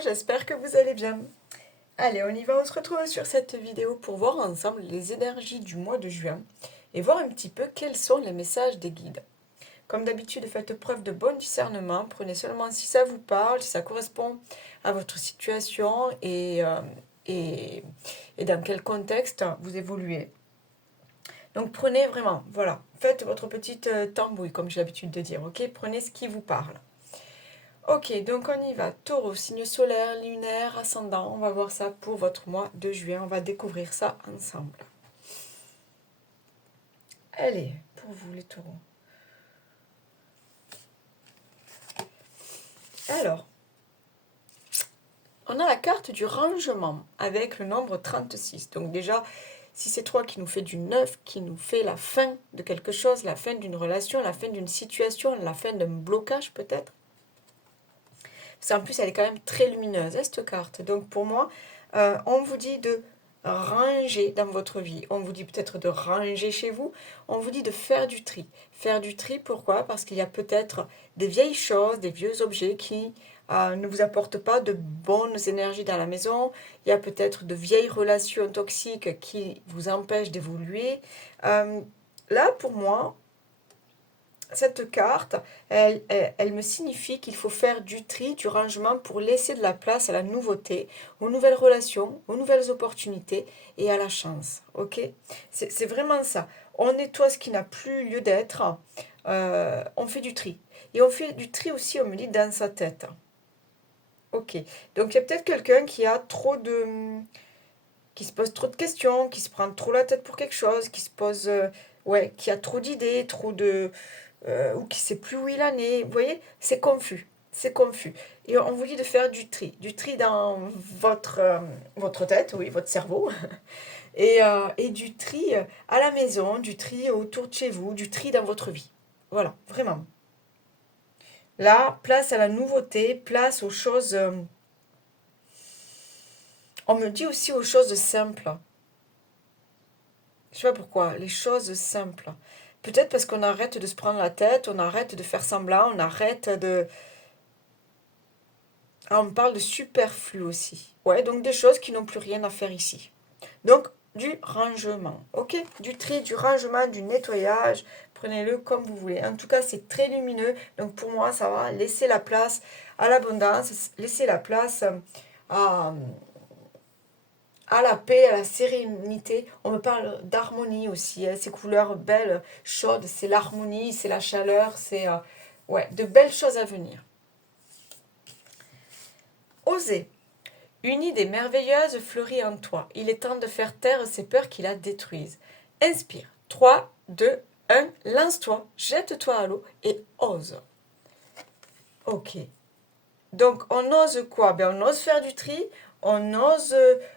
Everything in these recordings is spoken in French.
j'espère que vous allez bien. Allez, on y va, on se retrouve sur cette vidéo pour voir ensemble les énergies du mois de juin et voir un petit peu quels sont les messages des guides. Comme d'habitude, faites preuve de bon discernement, prenez seulement si ça vous parle, si ça correspond à votre situation et, et dans quel contexte vous évoluez. Donc prenez vraiment, voilà, faites votre petite tambouille, comme j'ai l'habitude de dire, ok? Prenez ce qui vous parle. Ok, donc on y va. Taureau, signe solaire, lunaire, ascendant. On va voir ça pour votre mois de juin. On va découvrir ça ensemble. Allez, pour vous les taureaux. Alors, on a la carte du rangement avec le nombre 36. Donc déjà, si c'est 3 qui nous fait du 9, qui nous fait la fin de quelque chose, la fin d'une relation, la fin d'une situation, la fin d'un blocage peut-être. En plus, elle est quand même très lumineuse, cette carte. Donc pour moi, on vous dit de ranger dans votre vie. On vous dit peut-être de ranger chez vous. On vous dit de faire du tri. Faire du tri, pourquoi? Parce qu'il y a peut-être des vieilles choses, des vieux objets qui ne vous apportent pas de bonnes énergies dans la maison. Il y a peut-être de vieilles relations toxiques qui vous empêchent d'évoluer. Là, pour moi, cette carte, elle me signifie qu'il faut faire du tri, du rangement pour laisser de la place à la nouveauté, aux nouvelles relations, aux nouvelles opportunités et à la chance. Ok? C'est vraiment ça. On nettoie ce qui n'a plus lieu d'être. On fait du tri. Et on fait du tri aussi, on me dit, dans sa tête. Ok. Donc il y a peut-être quelqu'un qui a trop de... qui se pose trop de questions, qui se prend trop la tête pour quelque chose, qui se pose... ouais, qui a trop d'idées, trop de ou qui ne sait plus où il en est. Vous voyez, c'est confus. C'est confus. Et on vous dit de faire du tri dans votre tête, oui, votre cerveau, et du tri à la maison, du tri autour de chez vous, du tri dans votre vie. Voilà, vraiment. Là, place à la nouveauté, place aux choses... on me dit aussi aux choses simples. Je sais pas pourquoi, les choses simples. Peut-être parce qu'on arrête de se prendre la tête, on arrête de faire semblant, on arrête de... Ah, on me parle de superflu aussi. Ouais, donc des choses qui n'ont plus rien à faire ici. Donc, du rangement, ok? Du tri, du rangement, du nettoyage. Prenez-le comme vous voulez. En tout cas, c'est très lumineux. Donc, pour moi, ça va laisser la place à l'abondance, laisser la place à, à la paix, à la sérénité. On me parle d'harmonie aussi. Hein, ces couleurs belles, chaudes, c'est l'harmonie, c'est la chaleur, c'est ouais, de belles choses à venir. Osez. Une idée merveilleuse fleurit en toi. Il est temps de faire taire ces peurs qui la détruisent. Inspire. 3, 2, 1. Lance-toi, jette-toi à l'eau et ose. Ok. Donc, on ose quoi? On ose faire du tri, on ose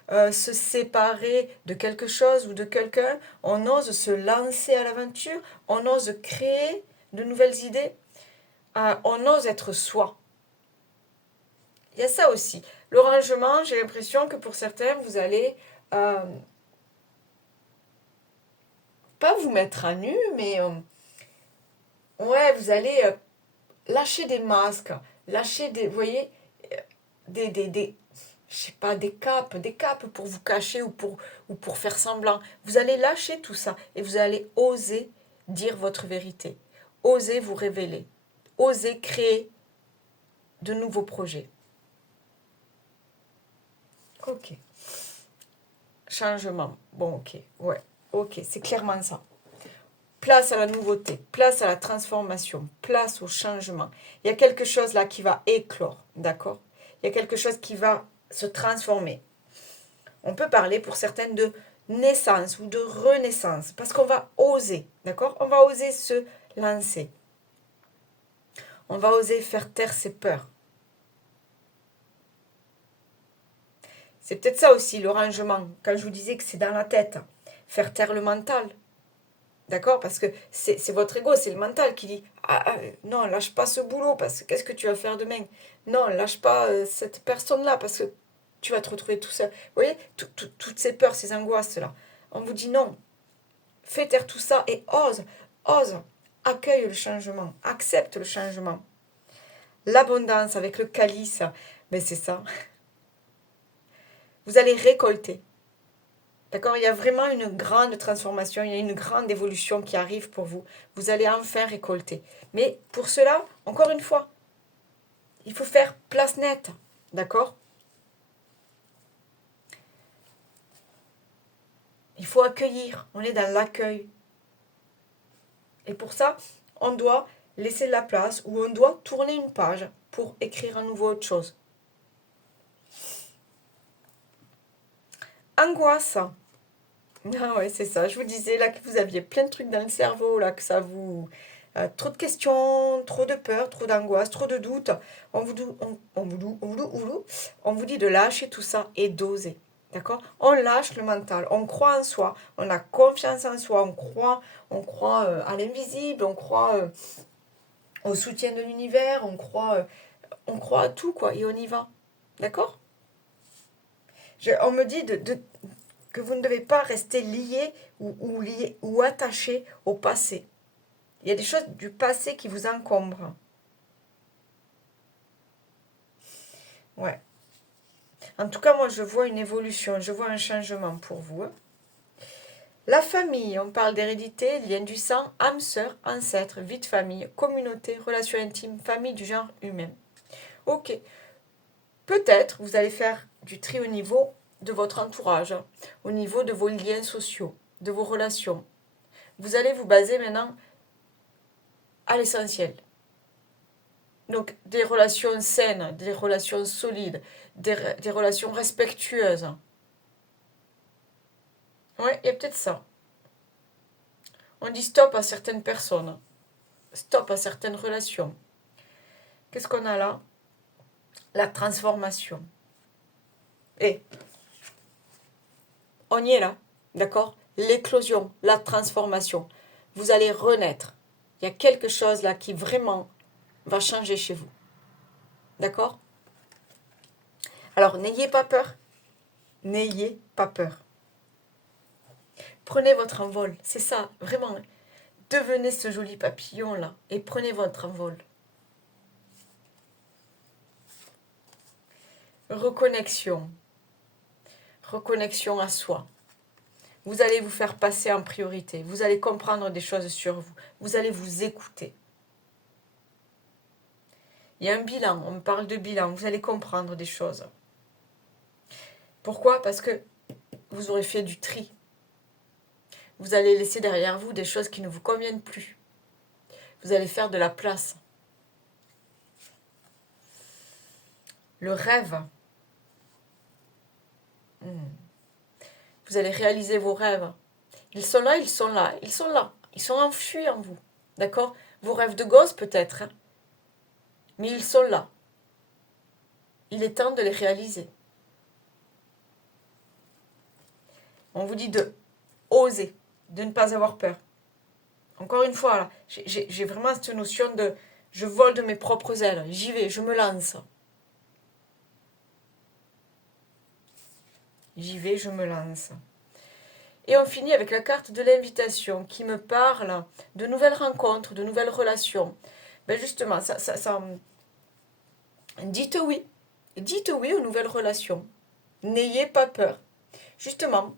se séparer de quelque chose ou de quelqu'un, on ose se lancer à l'aventure, on ose créer de nouvelles idées, on ose être soi. Il y a ça aussi. Le rangement, j'ai l'impression que pour certains, vous allez pas vous mettre à nu, mais ouais, vous allez lâcher des masques, lâcher des, vous voyez, des, je sais pas, des capes pour vous cacher ou pour faire semblant. Vous allez lâcher tout ça et vous allez oser dire votre vérité, oser vous révéler, oser créer de nouveaux projets. Ok. Changement. Bon, ok. Ouais. Ok, c'est clairement ça. Place à la nouveauté, place à la transformation, place au changement. Il y a quelque chose là qui va éclore, d'accord? Il y a quelque chose qui va se transformer. On peut parler pour certaines de naissance ou de renaissance, parce qu'on va oser, d'accord? On va oser se lancer. On va oser faire taire ses peurs. C'est peut-être ça aussi, le rangement. Quand je vous disais que c'est dans la tête, faire taire le mental. D'accord? Parce que c'est votre ego, c'est le mental qui dit non, lâche pas ce boulot parce que qu'est-ce que tu vas faire demain? Non, lâche pas cette personne-là parce que tu vas te retrouver tout seul. Vous voyez, toutes ces peurs, ces angoisses-là. On vous dit non, fais taire tout ça et ose, accueille le changement, accepte le changement. L'abondance avec le calice, mais c'est ça. vous allez récolter. D'accord? Il y a vraiment une grande transformation, il y a une grande évolution qui arrive pour vous. Vous allez enfin récolter. Mais pour cela, encore une fois, il faut faire place nette. D'accord? Il faut accueillir. On est dans l'accueil. Et pour ça, on doit laisser de la place ou on doit tourner une page pour écrire à nouveau autre chose. Angoisse. Ah ouais, c'est ça. Je vous disais là que vous aviez plein de trucs dans le cerveau, là, que ça vous... trop de questions, trop de peur, trop d'angoisse, trop de doutes. On vous dit de lâcher tout ça et d'oser. D'accord? On lâche le mental, on croit en soi, on a confiance en soi, on croit à l'invisible, on croit au soutien de l'univers, on croit à tout, quoi, et on y va. D'accord? On me dit que vous ne devez pas rester lié ou attaché au passé. Il y a des choses du passé qui vous encombrent. Ouais. En tout cas, moi, je vois une évolution, je vois un changement pour vous. Hein. La famille, on parle d'hérédité, lien du sang, âme sœur, ancêtre, vie de famille, communauté, relations intimes, famille du genre humain. Ok. Peut-être vous allez faire du tri au niveau de votre entourage, au niveau de vos liens sociaux, de vos relations. Vous allez vous baser maintenant à l'essentiel. Donc des relations saines, des relations solides, des relations respectueuses. Ouais, il y a peut-être ça. On dit stop à certaines personnes, stop à certaines relations. Qu'est-ce qu'on a là? La transformation. Et on y est là, d'accord? L'éclosion, la transformation. Vous allez renaître. Il y a quelque chose là qui vraiment va changer chez vous. D'accord? Alors, n'ayez pas peur. N'ayez pas peur. Prenez votre envol. C'est ça, vraiment. Devenez ce joli papillon là et prenez votre envol. Reconnexion. Reconnexion à soi. Vous allez vous faire passer en priorité. Vous allez comprendre des choses sur vous. Vous allez vous écouter. Il y a un bilan. On me parle de bilan. Vous allez comprendre des choses. Pourquoi? Parce que vous aurez fait du tri. Vous allez laisser derrière vous des choses qui ne vous conviennent plus. Vous allez faire de la place. Le rêve. Vous allez réaliser vos rêves. Ils sont là, ils sont là, ils sont là. Ils sont enfuis en vous. D'accord? Vos rêves de gosse peut-être. Hein, mais ils sont là. Il est temps de les réaliser. On vous dit de oser, de ne pas avoir peur. Encore une fois, là, j'ai vraiment cette notion de je vole de mes propres ailes. J'y vais, je me lance. J'y vais, je me lance. Et on finit avec la carte de l'invitation qui me parle de nouvelles rencontres, de nouvelles relations. Ben justement, dites oui. Dites oui aux nouvelles relations. N'ayez pas peur. Justement,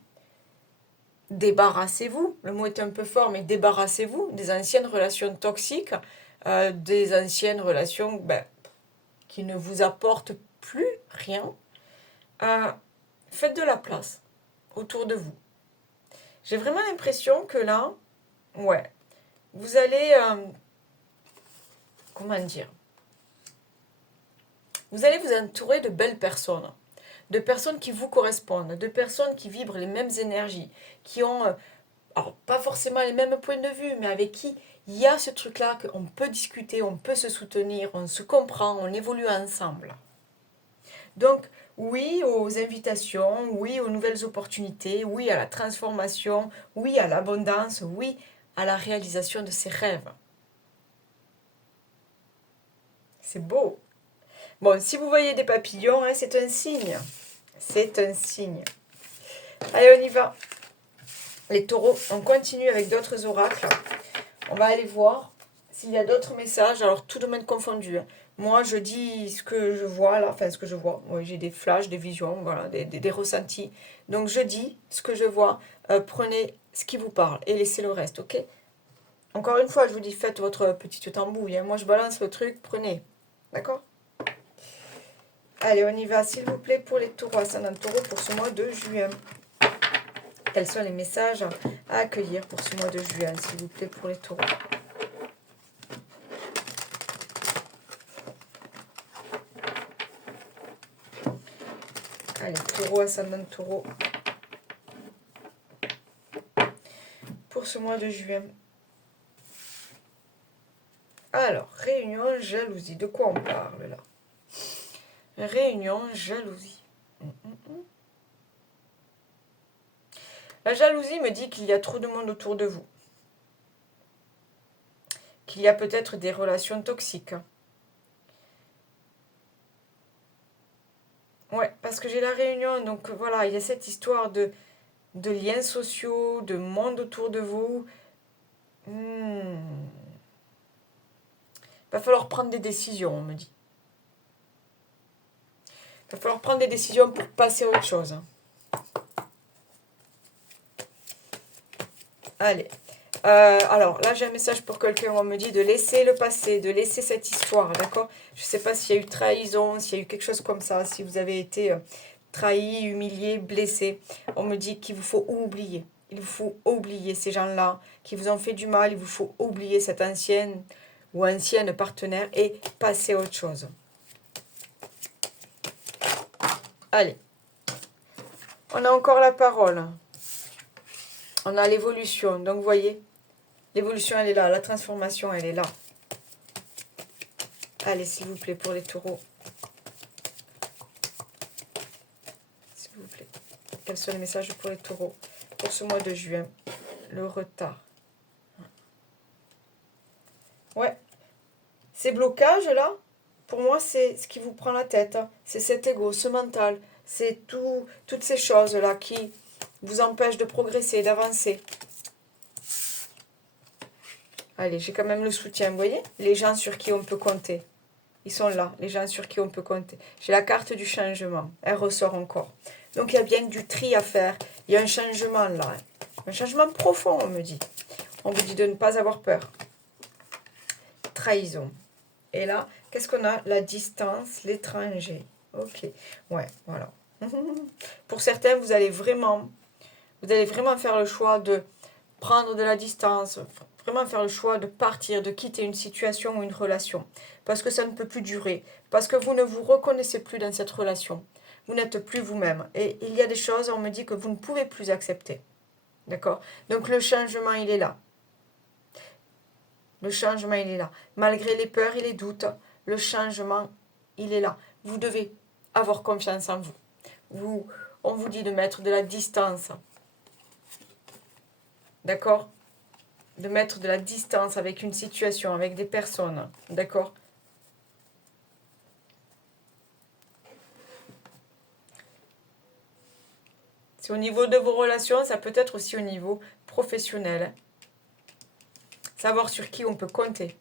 débarrassez-vous. Le mot est un peu fort, mais débarrassez-vous des anciennes relations toxiques, des anciennes relations qui ne vous apportent plus rien. Faites de la place autour de vous. J'ai vraiment l'impression que là, ouais, vous allez, comment dire, vous allez vous entourer de belles personnes, de personnes qui vous correspondent, de personnes qui vibrent les mêmes énergies, qui ont, alors pas forcément les mêmes points de vue, mais avec qui il y a ce truc-là qu'on peut discuter, on peut se soutenir, on se comprend, on évolue ensemble. Donc, oui aux invitations, oui aux nouvelles opportunités, oui à la transformation, oui à l'abondance, oui à la réalisation de ses rêves. C'est beau. Bon, si vous voyez des papillons, hein, c'est un signe. C'est un signe. Allez, on y va. Les taureaux, on continue avec d'autres oracles. On va aller voir S'il y a d'autres messages, alors tout domaine confondu, hein. Moi, je dis ce que je vois là, enfin ce que je vois. Oui, j'ai des flashs, des visions, voilà, des ressentis. Donc je dis ce que je vois. Prenez ce qui vous parle et laissez le reste, ok? Encore une fois, je vous dis, faites votre petite tambouille, hein. Moi, je balance le truc, prenez. D'accord? Allez, on y va, s'il vous plaît, pour les taureaux, ascendant taureau, pour ce mois de juin. Quels sont les messages à accueillir pour ce mois de juin, s'il vous plaît, pour les taureaux? Allez, taureau, ascendant taureau, pour ce mois de juin. Alors, réunion, jalousie. De quoi on parle là? Réunion, jalousie. La jalousie me dit qu'il y a trop de monde autour de vous. Qu'il y a peut-être des relations toxiques. Ouais, parce que j'ai la réunion, donc voilà, il y a cette histoire de liens sociaux, de monde autour de vous. Va falloir prendre des décisions, on me dit. Va falloir prendre des décisions pour passer à autre chose. Allez. Alors là, j'ai un message pour quelqu'un. On me dit de laisser le passé, de laisser cette histoire, d'accord? Je ne sais pas s'il y a eu trahison, s'il y a eu quelque chose comme ça, si vous avez été trahi, humilié, blessé. On me dit qu'il vous faut oublier. Il vous faut oublier ces gens-là qui vous ont fait du mal. Il vous faut oublier cette ancienne ou ancienne partenaire et passer à autre chose. Allez. On a encore la parole. On a l'évolution. Donc, vous voyez, l'évolution, elle est là. La transformation, elle est là. Allez, s'il vous plaît, pour les taureaux. S'il vous plaît. Quels sont les messages pour les taureaux pour ce mois de juin? Le retard. Ouais. Ces blocages-là, pour moi, c'est ce qui vous prend la tête. C'est cet ego, ce mental. C'est toutes ces choses-là qui vous empêchent de progresser, d'avancer. Allez, j'ai quand même le soutien, vous voyez? Les gens sur qui on peut compter. Ils sont là, les gens sur qui on peut compter. J'ai la carte du changement. Elle ressort encore. Donc, il y a bien du tri à faire. Il y a un changement là. Un changement profond, on me dit. On vous dit de ne pas avoir peur. Trahison. Et là, qu'est-ce qu'on a? La distance, l'étranger. Ok. Ouais, voilà. Pour certains, vous allez vraiment faire le choix de prendre de la distance, vraiment faire le choix de partir, de quitter une situation ou une relation. Parce que ça ne peut plus durer. Parce que vous ne vous reconnaissez plus dans cette relation. Vous n'êtes plus vous-même. Et il y a des choses, on me dit, que vous ne pouvez plus accepter. D'accord? Donc le changement, il est là. Le changement, il est là. Malgré les peurs et les doutes, le changement, il est là. Vous devez avoir confiance en vous. On vous dit de mettre de la distance. D'accord? De mettre de la distance avec une situation, avec des personnes. D'accord? C'est au niveau de vos relations, ça peut être aussi au niveau professionnel. Savoir sur qui on peut compter.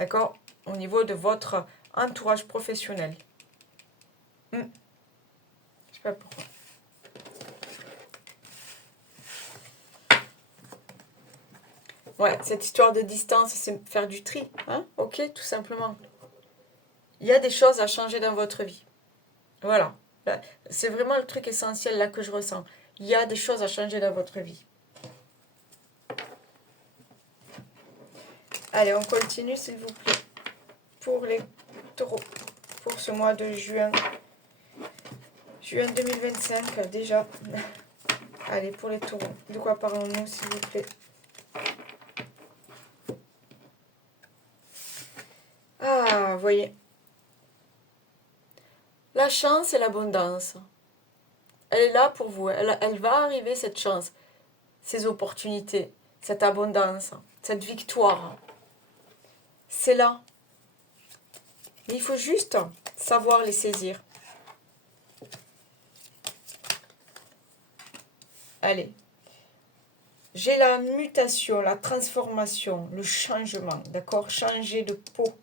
D'accord? Au niveau de votre entourage professionnel. Je sais pas pourquoi. Ouais, cette histoire de distance, c'est faire du tri. Hein? Ok, tout simplement. Il y a des choses à changer dans votre vie. Voilà. C'est vraiment le truc essentiel là que je ressens. Il y a des choses à changer dans votre vie. Allez, on continue s'il vous plaît. Pour les taureaux. Pour ce mois de juin. Juin 2025 déjà. Allez, pour les taureaux. De quoi parlons-nous s'il vous plaît? Ah, vous voyez. La chance et l'abondance. Elle est là pour vous. Elle va arriver, cette chance, ces opportunités, cette abondance, cette victoire. C'est là. Mais il faut juste savoir les saisir. Allez. J'ai la mutation, la transformation, le changement, d'accord? Changer de peau.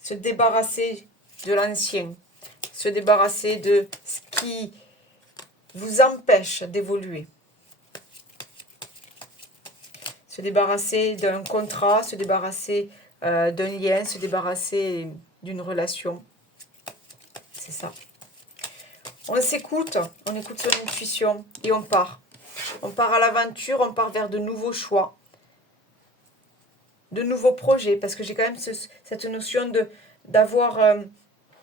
Se débarrasser de l'ancien. Se débarrasser de ce qui vous empêche d'évoluer. Se débarrasser d'un contrat, se débarrasser d'un lien, se débarrasser d'une relation. C'est ça. On s'écoute, on écoute son intuition et on part. On part à l'aventure, on part vers de nouveaux choix, de nouveaux projets, parce que j'ai quand même cette notion d'avoir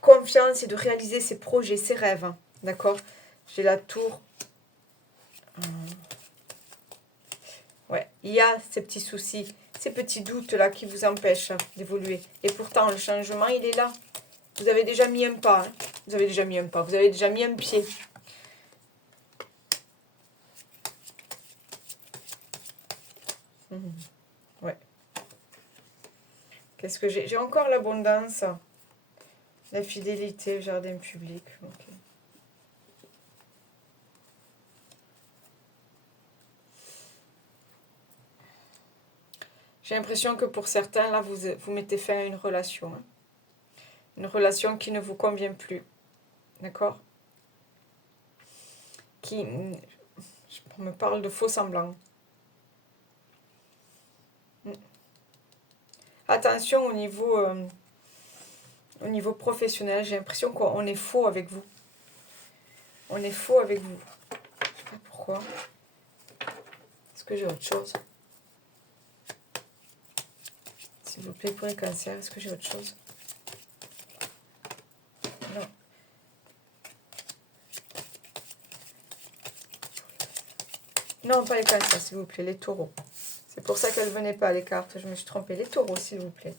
confiance et de réaliser ses projets, ses rêves. Hein, d'accord? J'ai la tour. Ouais, il y a ces petits soucis, ces petits doutes-là qui vous empêchent d'évoluer. Et pourtant, le changement, il est là. Vous avez déjà mis un pas. Hein. Vous avez déjà mis un pas. Vous avez déjà mis un pied. Ouais. Qu'est-ce que j'ai? J'ai encore l'abondance. La fidélité, le jardin public. Ok. J'ai l'impression que pour certains, là, vous mettez fin à une relation. Hein. Une relation qui ne vous convient plus. D'accord? Qui on me parle de faux semblants. Attention au niveau professionnel, j'ai l'impression qu'on est faux avec vous. On est faux avec vous. Je sais pas pourquoi. Est-ce que j'ai autre chose? S'il vous plaît, pour les cancers, est-ce que j'ai autre chose? Non. Non, pas les cancers, s'il vous plaît, les taureaux. C'est pour ça qu'elles ne venaient pas, les cartes. Je me suis trompée. Les taureaux, s'il vous plaît.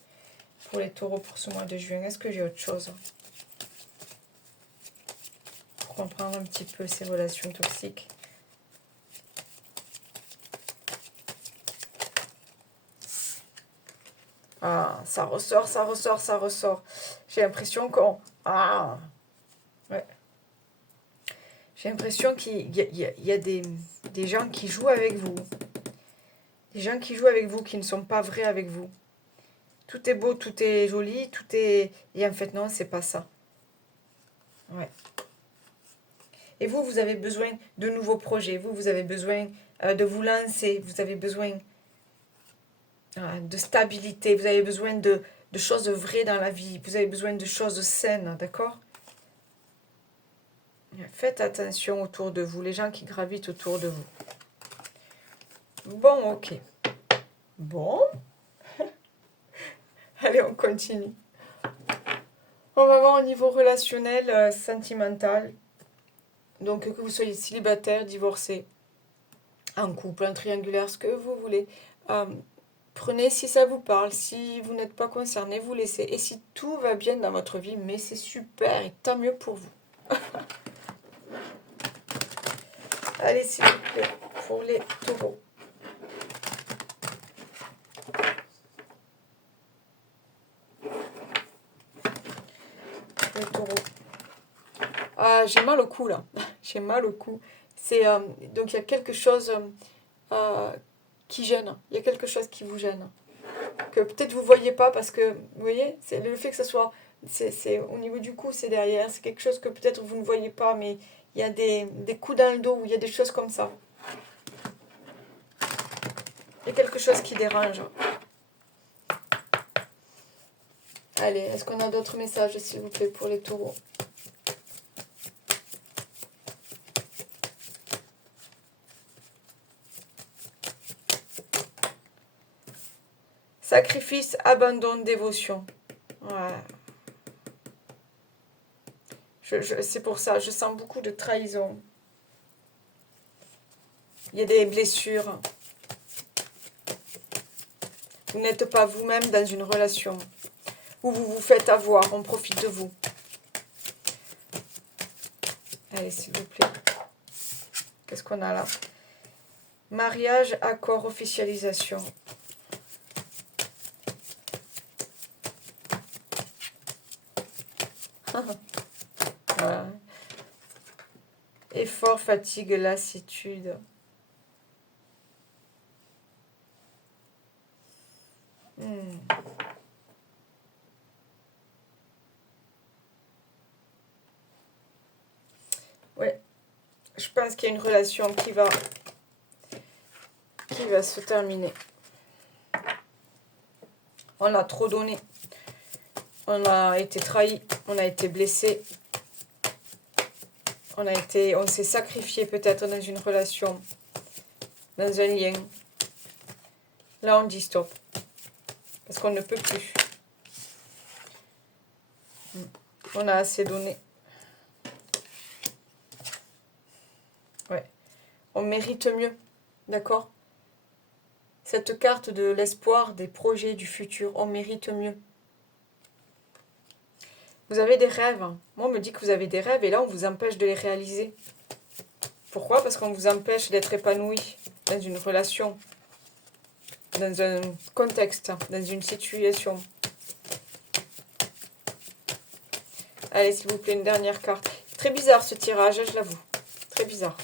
Pour les taureaux, pour ce mois de juin, est-ce que j'ai autre chose? Pour comprendre un petit peu ces relations toxiques. Ah, ça ressort, ça ressort, ça ressort. J'ai l'impression qu'on... Ah, ouais. J'ai l'impression qu'il y a des gens qui jouent avec vous. Des gens qui jouent avec vous, qui ne sont pas vrais avec vous. Tout est beau, tout est joli, tout est... Et en fait, non, c'est pas ça. Ouais. Et vous, vous avez besoin de nouveaux projets. Vous avez besoin de vous lancer. Vous avez besoin de stabilité. Vous avez besoin de choses vraies dans la vie. Vous avez besoin de choses saines, d'accord? Faites attention autour de vous, les gens qui gravitent autour de vous. Bon, ok. Bon. Allez, on continue. On va voir au niveau relationnel, sentimental. Donc, que vous soyez célibataire, divorcé, en couple, un triangulaire, ce que vous voulez. Prenez si ça vous parle. Si vous n'êtes pas concerné, vous laissez. Et si tout va bien dans votre vie, mais c'est super et tant mieux pour vous. Allez, s'il vous plaît, pour les taureaux. Les taureaux. Ah, j'ai mal au cou, là. J'ai mal au cou. Donc, il y a quelque chose qui gêne. Il y a quelque chose qui vous gêne. Que peut-être vous ne voyez pas parce que, vous voyez, c'est le fait que ce soit... C'est au niveau du cou, c'est derrière. C'est quelque chose que peut-être vous ne voyez pas, mais il y a des coups dans le dos ou il y a des choses comme ça. Il y a quelque chose qui dérange. Allez, est-ce qu'on a d'autres messages, s'il vous plaît, pour les taureaux? Sacrifice, abandon, dévotion. Ouais. C'est pour ça, je sens beaucoup de trahison. Il y a des blessures. Vous n'êtes pas vous-même dans une relation où vous vous faites avoir, on profite de vous. Allez, s'il vous plaît. Qu'est-ce qu'on a là? Mariage, accord, officialisation. Voilà. Effort, fatigue, lassitude. Ouais, je pense qu'il y a une relation qui va se terminer. On a trop donné. On a été trahi. On a été blessé. On s'est sacrifié peut-être dans une relation, dans un lien. Là, on dit stop. Parce qu'on ne peut plus. On a assez donné. Ouais. On mérite mieux. D'accord? Cette carte de l'espoir, des projets, du futur, on mérite mieux. Vous avez des rêves. Moi, on me dit que vous avez des rêves et là, on vous empêche de les réaliser. Pourquoi? Parce qu'on vous empêche d'être épanoui dans une relation, dans un contexte, dans une situation. Allez, s'il vous plaît, une dernière carte. Très bizarre ce tirage, je l'avoue. Très bizarre.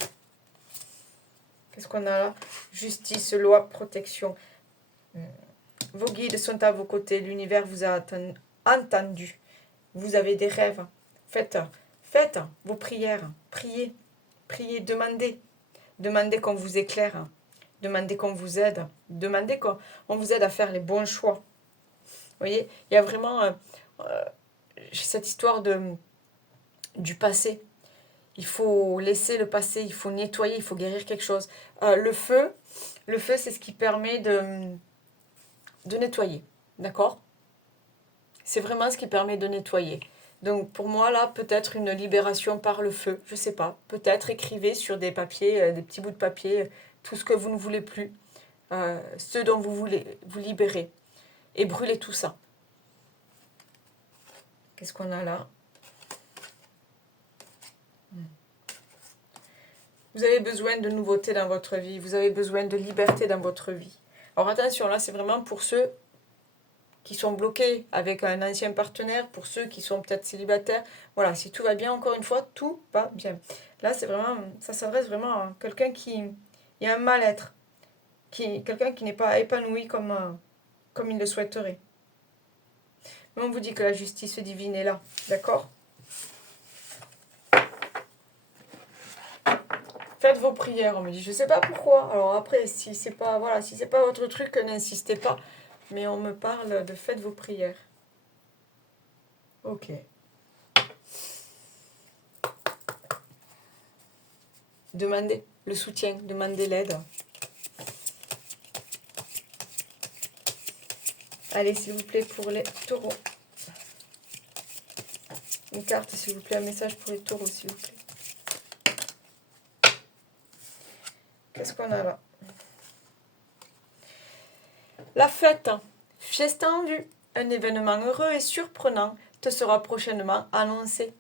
Qu'est-ce qu'on a là? Justice, loi, protection. Vos guides sont à vos côtés. L'univers vous a entendu. Vous avez des rêves. Faites vos prières. Priez. Priez, demandez. Demandez qu'on vous éclaire. Demandez qu'on vous aide. Demandez qu'on vous aide à faire les bons choix. Vous voyez, il y a vraiment cette histoire du passé. Il faut laisser le passé, il faut nettoyer, il faut guérir quelque chose. Le feu, c'est ce qui permet de nettoyer. D'accord? C'est vraiment ce qui permet de nettoyer. Donc pour moi, là, peut-être une libération par le feu. Je ne sais pas. Peut-être écrivez sur des papiers, des petits bouts de papier, tout ce que vous ne voulez plus. Ce dont vous voulez vous libérer. Et brûlez tout ça. Qu'est-ce qu'on a là? Vous avez besoin de nouveautés dans votre vie. Vous avez besoin de liberté dans votre vie. Alors attention, là, c'est vraiment pour ceux qui sont bloqués avec un ancien partenaire, pour ceux qui sont peut-être célibataires. Voilà, si tout va bien, encore une fois, tout va bien. Là, c'est vraiment, ça s'adresse vraiment à quelqu'un qui a un mal-être, quelqu'un qui n'est pas épanoui comme il le souhaiterait. Mais on vous dit que la justice divine est là, d'accord? Faites vos prières, on me dit. Je sais pas pourquoi. Alors après, si c'est pas votre truc, n'insistez pas. Mais on me parle de faites vos prières. Ok. Demandez le soutien, demandez l'aide. Allez, s'il vous plaît, pour les taureaux. Une carte, s'il vous plaît, un message pour les taureaux, s'il vous plaît. Qu'est-ce qu'on a là? La fête. Fiesta en vue. Un événement heureux et surprenant te sera prochainement annoncé.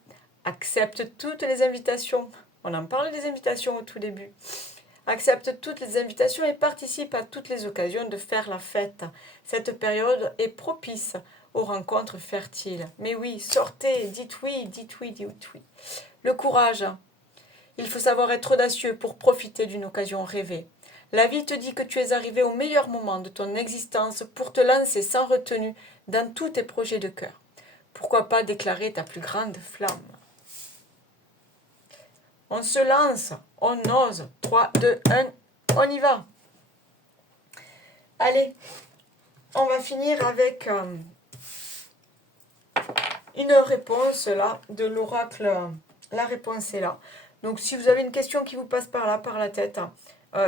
Accepte toutes les invitations. On en parle des invitations au tout début. Accepte toutes les invitations et participe à toutes les occasions de faire la fête. Cette période est propice aux rencontres fertiles. Mais oui, sortez, dites oui, dites oui, dites oui. Le courage. Il faut savoir être audacieux pour profiter d'une occasion rêvée. La vie te dit que tu es arrivé au meilleur moment de ton existence pour te lancer sans retenue dans tous tes projets de cœur. Pourquoi pas déclarer ta plus grande flamme? On se lance, on ose. 3, 2, 1, on y va. Allez, on va finir avec une réponse là de l'oracle. La réponse est là. Donc si vous avez une question qui vous passe par là, par la tête,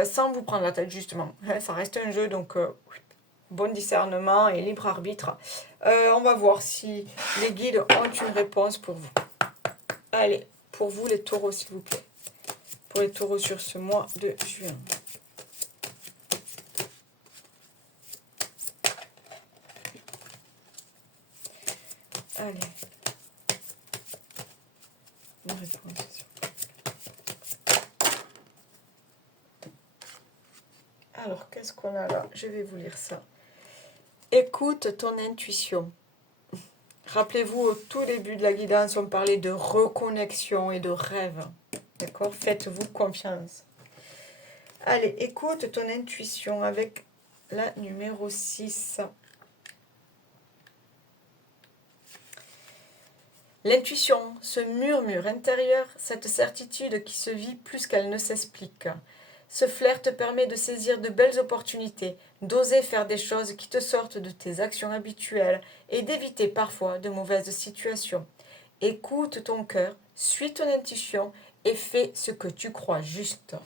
sans vous prendre la tête justement, ça reste un jeu, donc bon discernement et libre arbitre. On va voir si les guides ont une réponse pour vous. Allez, pour vous les taureaux s'il vous plaît. Pour les taureaux sur ce mois de juin. Allez. Une réponse. Alors, qu'est-ce qu'on a là? Je vais vous lire ça. Écoute ton intuition. Rappelez-vous, au tout début de la guidance, on parlait de reconnexion et de rêve. D'accord? Faites-vous confiance. Allez, écoute ton intuition avec la numéro 6. L'intuition, ce murmure intérieur, cette certitude qui se vit plus qu'elle ne s'explique. Ce flair te permet de saisir de belles opportunités, d'oser faire des choses qui te sortent de tes actions habituelles et d'éviter parfois de mauvaises situations. Écoute ton cœur, suis ton intuition et fais ce que tu crois juste.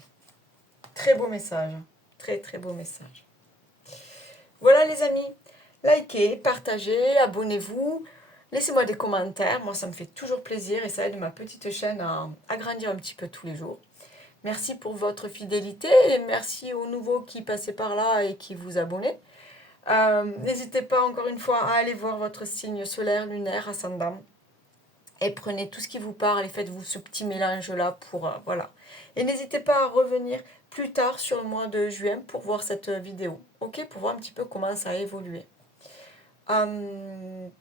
Très beau message, très très beau message. Voilà les amis, likez, partagez, abonnez-vous, laissez-moi des commentaires, moi ça me fait toujours plaisir et ça aide ma petite chaîne à grandir un petit peu tous les jours. Merci pour votre fidélité et merci aux nouveaux qui passaient par là et qui vous abonnaient. N'hésitez pas encore une fois à aller voir votre signe solaire, lunaire, ascendant. Et prenez tout ce qui vous parle et faites-vous ce petit mélange-là pour... voilà. Et n'hésitez pas à revenir plus tard sur le mois de juin pour voir cette vidéo. Ok, pour voir un petit peu comment ça a évolué.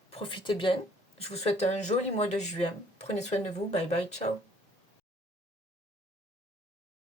Profitez bien. Je vous souhaite un joli mois de juin. Prenez soin de vous. Bye bye, ciao.